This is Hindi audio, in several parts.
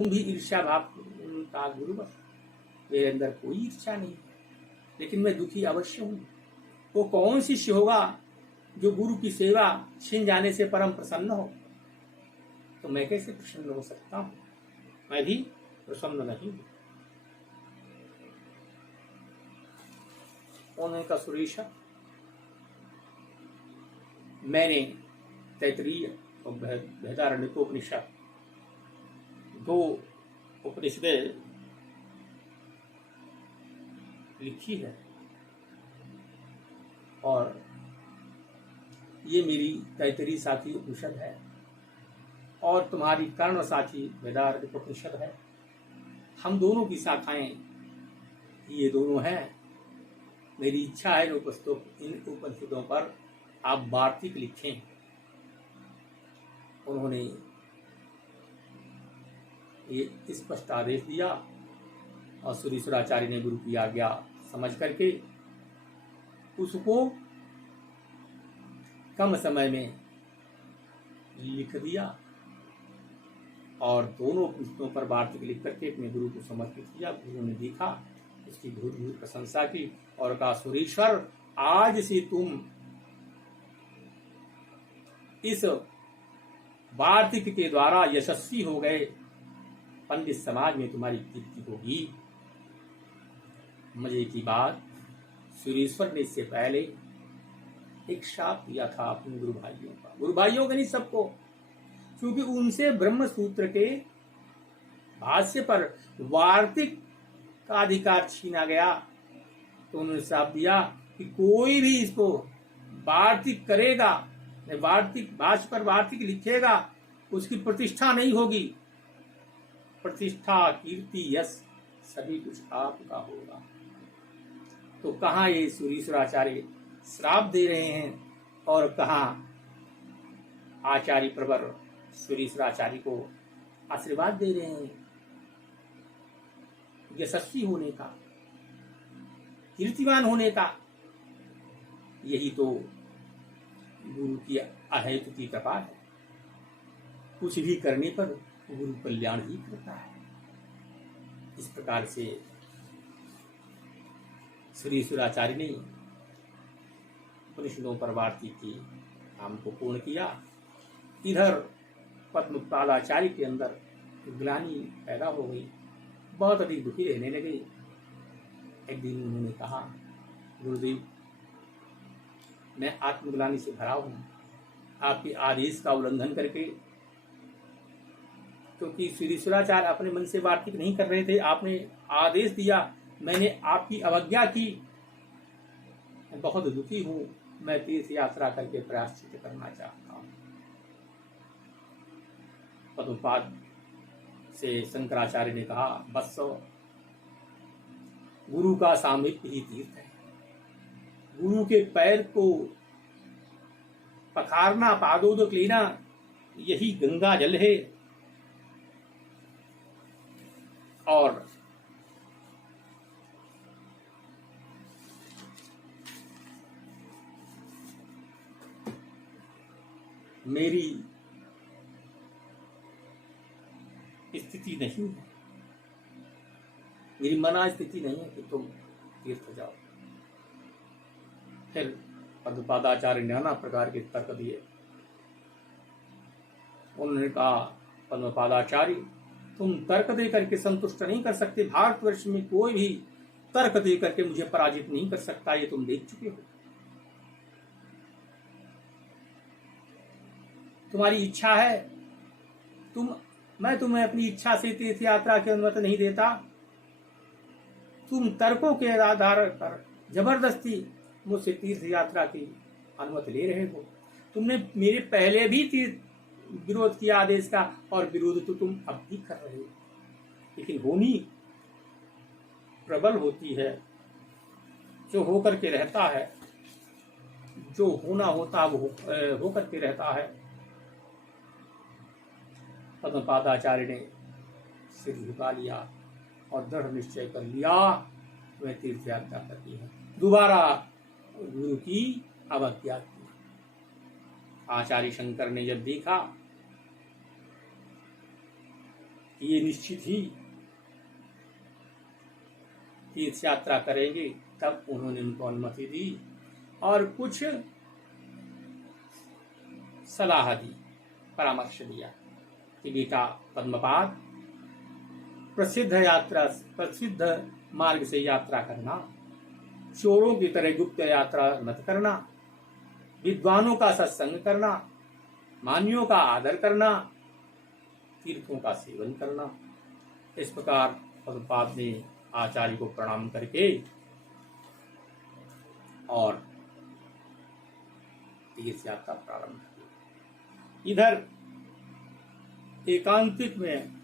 तुम भी ईर्ष्या भाव का गुरुवर, मेरे अंदर कोई ईर्ष्या नहीं, लेकिन मैं दुखी अवश्य हूँ। वो कौन शिष्य होगा जो गुरु की सेवा छिन जाने से परम प्रसन्न हो? तो मैं कैसे प्रसन्न हो सकता हूँ? मैं भी प्रसन्न नहीं हूँ। उन्होंने कहा, सुरेश, मैंने तैतरीय और बृहदारण्यकोपनिषद, दो उपनिषदें लिखी है, और ये मेरी तैतरी साथी उपनिषद है और तुम्हारी कर्ण साथी बृहदारण्यकोपनिषद है। हम दोनों की शाखाएं ये दोनों हैं। मेरी इच्छा है इन उपनिषदों पर आप वार्तिक लिखें। उन्होंने ये स्पष्ट आदेश दिया और सुरेश्वराचार्य ने गुरु की आज्ञा समझ करके उसको कम समय में लिख दिया और दोनों पुस्तकों पर वार्तिक लिख करके अपने गुरु को समर्पित किया। गुरु ने देखा, उसकी बहुत बहुत प्रशंसा की और कहा, सुरेश्वर, आज से तुम इस वार्तिक के द्वारा यशस्वी हो गए, पंडित समाज में तुम्हारी कीर्ति होगी। मजे की बात, सुरेश्वर ने इससे पहले एक शाप दिया था अपने गुरु भाइयों का, गुरु भाइयों का नहीं, सबको, क्योंकि उनसे ब्रह्म सूत्र के भाष्य पर वार्तिक का अधिकार छीना गया। तो उन्होंने शाप दिया कि कोई भी इसको वार्तिक करेगा, वार्तिक भाष्य पर वार्तिक लिखेगा, उसकी प्रतिष्ठा नहीं होगी। प्रतिष्ठा, कीर्ति, यश सभी कुछ आपका होगा। तो कहाँ ये सुरेश्वराचार्य श्राप दे रहे हैं और कहाँ आचार्य प्रवर सुरेश्वराचार्य को आशीर्वाद दे रहे हैं यशस्वी होने का, कीर्तिवान होने का। यही तो गुरु की अहेतु की कृपा है। कुछ भी करने पर गुरु कल्याण ही करता है। इस प्रकार से सुरेश्वराचार्य ने उपनिषदों पर वार्तिक की काम को पूर्ण किया। इधर पद्मपादाचार्य के अंदर ग्लानि पैदा हो गई, बहुत अधिक दुखी रहने लगे। एक दिन उन्होंने कहा, गुरुदेव, मैं आत्मग्लानि से भरा हूं, आपके आदेश का उल्लंघन करके, क्योंकि सुरेश्वराचार्य अपने मन से वार्तिक नहीं कर रहे थे, आपने आदेश दिया, मैंने आपकी अवज्ञा की, मैं बहुत दुखी हूं, मैं तीर्थ यात्रा करके प्रायश्चित करना चाहता हूं। पद्मपाद से शंकराचार्य ने कहा, बस गुरु का सामीप्य ही तीर्थ है, गुरु के पैर को पखारना, पादोदक लेना, यही गंगा जल है। और मेरी स्थिति नहीं है, मेरी मना स्थिति नहीं है कि तुम तीर्थ जाओ। फिर पद्मपादाचार्य ने नाना प्रकार के तर्क दिए। उन्होंने कहा, पद्मपादाचार्य, तुम तर्क दे करके संतुष्ट नहीं कर सकते। भारतवर्ष में कोई भी तर्क दे करके मुझे पराजित नहीं कर सकता, ये तुम देख चुके हो। तुम्हारी इच्छा है, मैं तुम्हें अपनी इच्छा से तीर्थ यात्रा की अनुमति नहीं देता। तुम तर्कों के आधार पर जबरदस्ती मुझसे तीर्थ यात्रा की अनुमति ले रहे हो। तुमने मेरे पहले भी विरोध किया आदेश का, और विरोध तो तुम अब भी कर रहे हो। लेकिन होनी प्रबल होती है, जो होकर के रहता है, जो होना होता वो होकर के रहता है। पद्मपादाचार्य ने सिर झुका लिया और दृढ़ निश्चय कर लिया, वह तीर्थ यात्रा करती है। दोबारा गुरु की अवज्ञा की। आचार्य शंकर ने जब देखा कि ये निश्चित ही तीर्थ यात्रा करेंगे, तब उन्होंने उनको अनुमति दी और कुछ सलाह दी, परामर्श दिया कि बेटा पद्मपाद, प्रसिद्ध मार्ग से यात्रा करना, चोरों की तरह गुप्त यात्रा मत करना, विद्वानों का सत्संग करना, मान्यों का आदर करना, तीर्थों का सेवन करना। इस प्रकार पद्मपाद ने आचार्य को प्रणाम करके और तीर्थ यात्रा प्रारंभ की। इधर एकांतिक में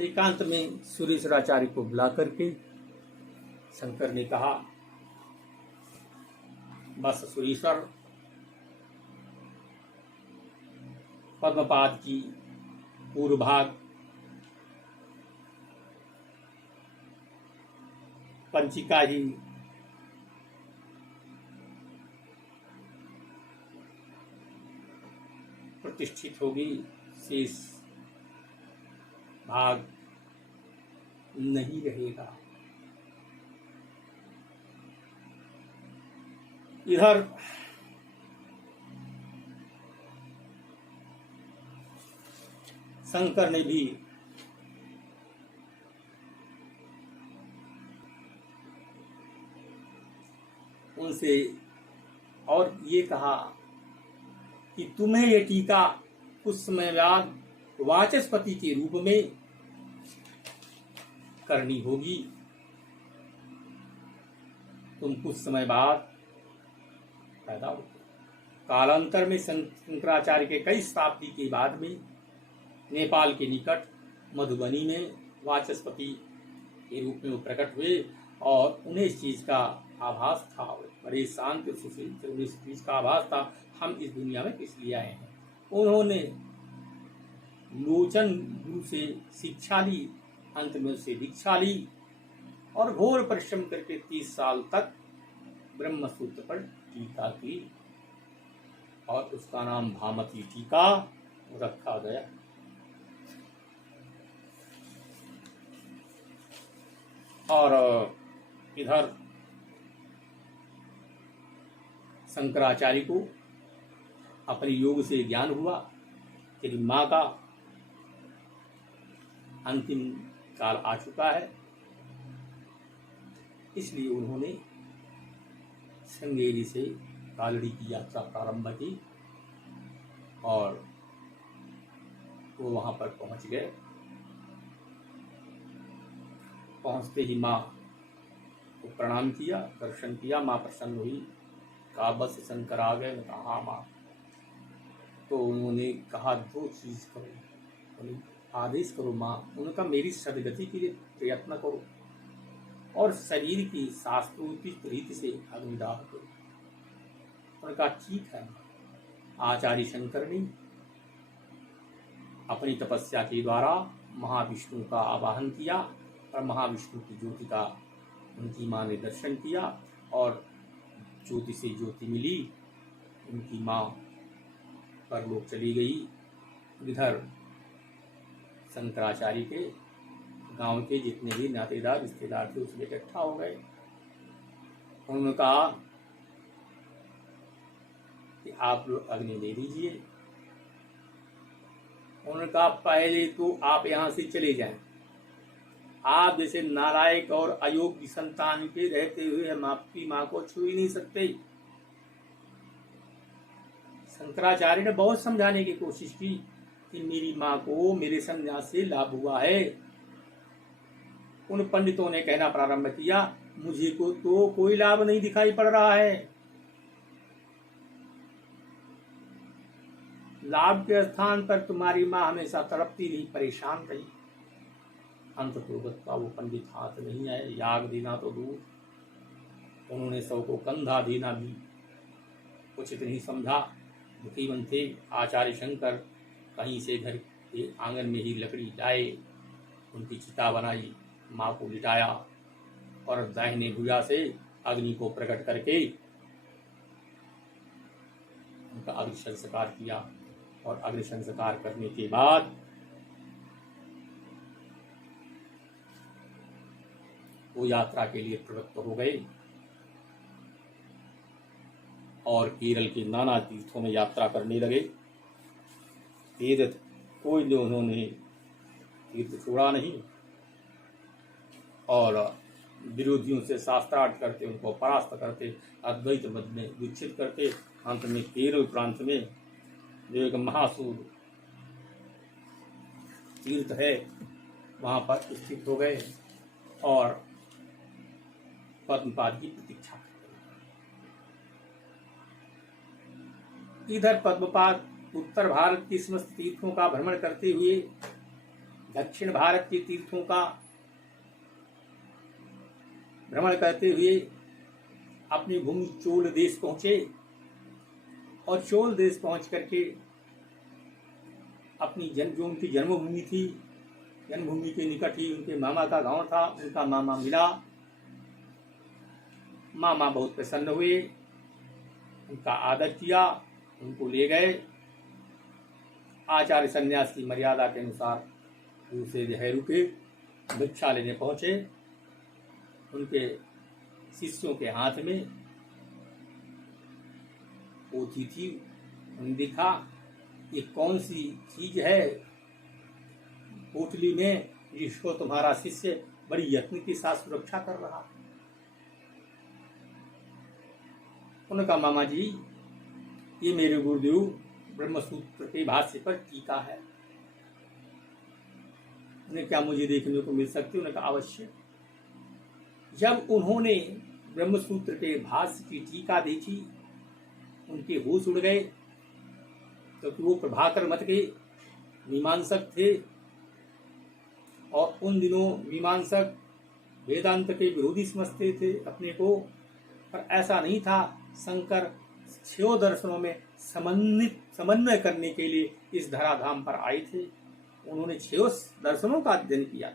एकांत में सुरेश्वराचार्य को बुला करके शंकर ने कहा, बस सुरेश्वर, पद्मपाद की पूर्व भाग पंचिका ही प्रतिष्ठित होगी, शेष भाग नहीं रहेगा। इधर शंकर ने भी उनसे और ये कहा कि तुम्हें यह टीका कुछ समय बाद वाचस्पति के रूप में करनी होगी। तुम कुछ समय बाद पैदा हो। कालांतर में शंकराचार्य के कई शताब्दी के बाद में नेपाल के निकट मधुबनी में वाचस्पति के रूप में वो प्रकट हुए और उन्हें इस चीज का आभास था, बड़े शांत सुशील इस चीज का आभास था, हम इस दुनिया में किस लिए आए हैं। उन्होंने लोचन गुरु से शिक्षा ली, अंत में उससे दीक्षा ली और घोर परिश्रम करके 30 साल तक ब्रह्म सूत्र पर टीका की और उसका नाम भामती टीका रखा गया। और इधर शंकराचार्य को अपने योग से ज्ञान हुआ कि माँ का अंतिम काल आ चुका है, इसलिए उन्होंने श्रृंगेरी से कालड़ी की यात्रा प्रारंभ की और वो वहां पर पहुंच गए। पहुंचते ही माँ को प्रणाम किया, दर्शन किया, माँ प्रसन्न हुई, कहा बस शंकर आ गए। कहा हाँ माँ। तो उन्होंने कहा 2 चीज करो, आदेश करो माँ। उन्होंने कहा मेरी सदगति के लिए प्रयत्न करो और शरीर की शास्त्रोचित रीति से अग्निदाह करो। उन्होंने कहा ठीक है। आचार्य शंकर ने अपनी तपस्या के द्वारा महाविष्णु का आवाहन किया और महाविष्णु की ज्योति का उनकी माँ ने दर्शन किया और ज्योति से ज्योति मिली, उनकी माँ परलोक चली गई। इधर शंकराचार्य के गांव के जितने भी नातेदार रिश्तेदार थे उसमें इकट्ठा हो गए। उन्होंने कहा कि आप लोग अग्नि दे दीजिए। उन्होंने कहा पहले तो आप यहां से चले जाएं, आप जैसे नालायक और अयोग्य संतान के रहते हुए हम आपकी मां को छू ही नहीं सकते। शंकराचार्य ने बहुत समझाने की कोशिश की कि मेरी मां को मेरे संन्यास से लाभ हुआ है। उन पंडितों ने कहना प्रारंभ किया मुझे को तो कोई लाभ नहीं दिखाई पड़ रहा है, लाभ के स्थान पर तुम्हारी मां हमेशा तड़पती रही, परेशान रही। अंततोगत का वो पंडित हाथ नहीं आए, याग देना तो दूर, उन्होंने सब को कंधा देना भी उचित नहीं समझा। दुखी मन थे। आचार्य शंकर कहीं से घर के आंगन में ही लकड़ी लाए, उनकी चिता बनाई, माँ को लिटाया और दाहिने भुजा से अग्नि को प्रकट करके उनका अग्नि संस्कार किया। और अग्नि संस्कार करने के बाद वो यात्रा के लिए प्रवृत्त हो गए और केरल के नाना तीर्थों में यात्रा करने लगे। तीर्थ कोई ने उन्होंने तीर्थ छोड़ा नहीं और विरोधियों से शास्त्रार्थ करते, उनको परास्त करते, अद्वैत मत में दीक्षित करते। अंत में केरल प्रांत में जो एक महासूर तीर्थ है वहां पर स्थित हो गए और पद्मपाद की प्रतीक्षा करते। इधर पद्मपाद उत्तर भारत के समस्त तीर्थों का भ्रमण करते हुए दक्षिण भारत के तीर्थों का भ्रमण करते हुए अपनी भूमि चोल देश पहुंचे और चोल देश पहुंच करके अपनी जो उनकी जन्मभूमि थी, जन्मभूमि के निकट ही उनके मामा का गांव था, उनका मामा मिला। मामा बहुत प्रसन्न हुए, उनका आदर किया, उनको ले गए। आचार्य सन्यास की मर्यादा के अनुसार उनसे जो है रुके, भिक्षा लेने पहुंचे। उनके शिष्यों के हाथ में पोथी थी। उन्होंने देखा ये कौन सी चीज है पोटली में, जिसको तुम्हारा शिष्य बड़ी यत्न के साथ सुरक्षा कर रहा। उनका मामा जी ये मेरे गुरुदेव ब्रह्मसूत्र के भाष्य पर टीका है, उन्हें क्या मुझे देखने को मिल सकती? उन्होंने कहा अवश्य। जब उन्होंने ब्रह्मसूत्र के भाष्य की टीका देखी उनके होश उड़ गए, क्योंकि वो प्रभाकर मत के मीमांसक थे और उन दिनों मीमांसक वेदांत के विरोधी समझते थे अपने को, पर ऐसा नहीं था। शंकर 6 दर्शनों में समन्वय करने के लिए इस धराधाम पर आए थे। उन्होंने 6 दर्शनों का अध्ययन किया।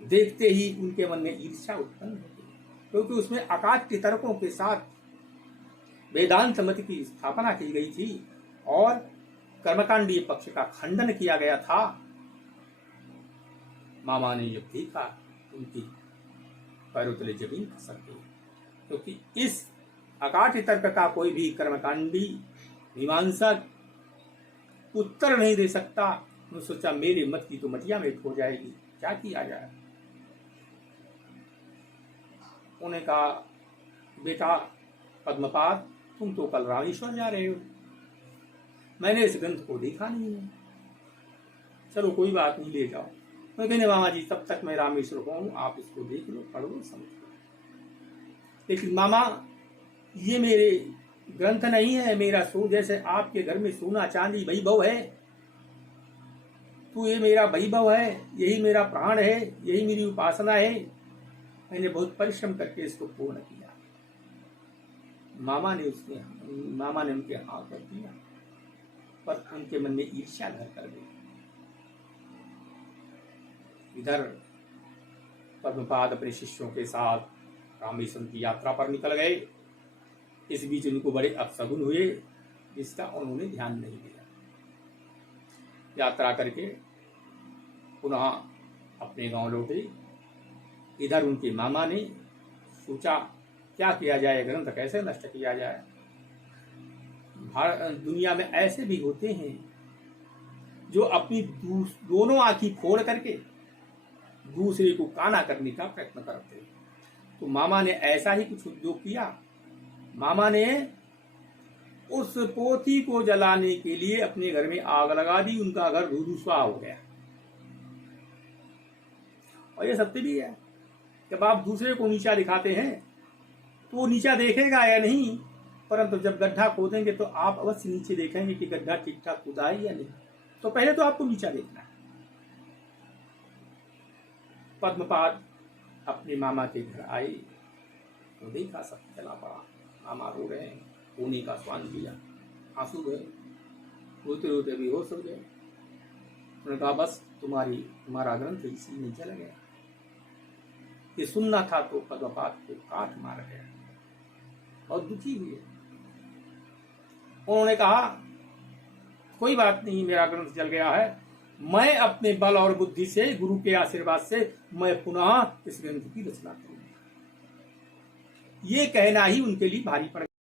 देखते ही उनके मन में ईर्ष्या उत्पन्न हो गई, क्योंकि उसमें अकाट्य तर्कों के साथ वेदांत मत की स्थापना की गई थी और कर्मकांडीय पक्ष का खंडन किया गया था। मामा ने जब देखा उनकी पैरों तले जमीन खसक गई, क्योंकि इस अकाट्य तर्क का कोई भी कर्मकांडी मीमांसक उत्तर नहीं दे सकता। उन्होंने सोचा मेरे मत की तो मटिया में खो जाएगी, क्या किया जाए। उन्होंने कहा बेटा पद्मपाद, तुम तो कल रामेश्वर जा रहे हो, मैंने इस ग्रंथ को देखा नहीं है, चलो कोई बात नहीं, ले जाओ। मैं कहने मामा जी तब तक मैं रामेश्वर हूं, आप इसको देख लो, पढ़ लो, समझ लो। लेकिन मामा ये मेरे ग्रंथ नहीं है, मेरा सो जैसे आपके घर में सोना चांदी वैभव है, तो ये मेरा वैभव है, यही मेरा प्राण है, यही मेरी उपासना है। मैंने बहुत परिश्रम करके इसको पूर्ण किया। मामा ने उनके हाथ कर दिया, पर उनके मन में ईर्ष्या घर कर गई। इधर पद्मपाद अपने शिष्यों के साथ रामेश्वर की यात्रा पर निकल गए। इस बीच उनको बड़े अपशगुन हुए, इसका उन्होंने ध्यान नहीं दिया। यात्रा करके पुनः अपने गांव लौटे। इधर उनके मामा ने सोचा क्या किया जाए, ग्रंथ कैसे नष्ट किया जाए। दुनिया में ऐसे भी होते हैं जो अपनी दोनों आंखें फोड़ करके दूसरे को काना करने का प्रयत्न करते हैं। तो मामा ने ऐसा ही कुछ उद्योग किया। मामा ने उस पोथी को जलाने के लिए अपने घर में आग लगा दी, उनका घर धूधुस्वाह हो गया। और ये सत्य भी है, जब आप दूसरे को नीचा दिखाते हैं तो वो नीचा देखेगा या नहीं, परंतु जब गड्ढा खोदेंगे तो आप अवश्य नीचे देखेंगे कि गड्ढा ठीक ठाक खुदा है या नहीं। तो पहले तो आपको नीचा देखना है। पद्मपाद अपने मामा के घर आए तो देखा सब चला पड़ा, मामा रो रहे हैं, रोने का स्वान किया, आंसू गए, रोते रोते बेहोश हो गए। उन्होंने कहा बस तुम्हारा ग्रंथ इसी में जल गया। ये सुनना था तो पद्मपाद को काट मार गया। और दुखी हुए। उन्होंने कहा कोई बात नहीं, मेरा ग्रंथ जल गया है, मैं अपने बल और बुद्धि से, गुरु के आशीर्वाद से मैं पुनः इस ग्रंथ की रचना करूंगा। ये कहना ही उनके लिए भारी पड़